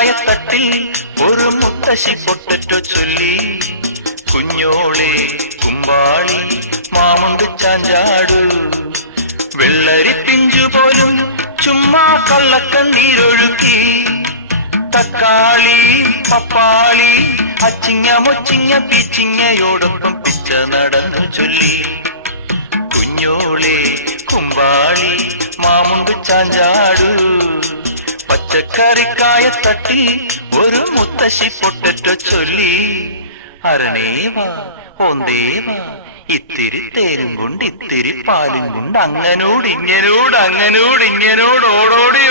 പച്ചക്കറിക്കായത്തട്ടിൽ ഒരു മുത്തശ്ശി പൊട്ടറ്റോ ചൊല്ലി. കുഞ്ഞോളെ കുമ്പാളി മാമുണ്ട് ചാഞ്ചാടു, വെള്ളരി പിഞ്ചു പോലും ചുമ്മാ കള്ളക്കണ്ണീരൊഴുക്കി. തക്കാളി പപ്പാളി അച്ചിങ്ങ മൊച്ചിങ്ങ പീച്ചിങ്ങയോടൊപ്പം പിച്ച നടന്നു ചൊല്ലി. കുഞ്ഞോളെ കുമ്പാളി മാമുണ്ട് ചാഞ്ചാടു, പച്ചക്കറിക്കായത്തട്ടിൽ ഒരു മുത്തശ്ശി പൊട്ടറ്റോ ചൊല്ലി. അരണേവാ ഓന്തേവാ ഇത്തിരി തേരും കൊണ്ട് ഇത്തിരി പാലും കൊണ്ട് അങ്ങനോട് ഇങ്ങനോട് ഓടോടി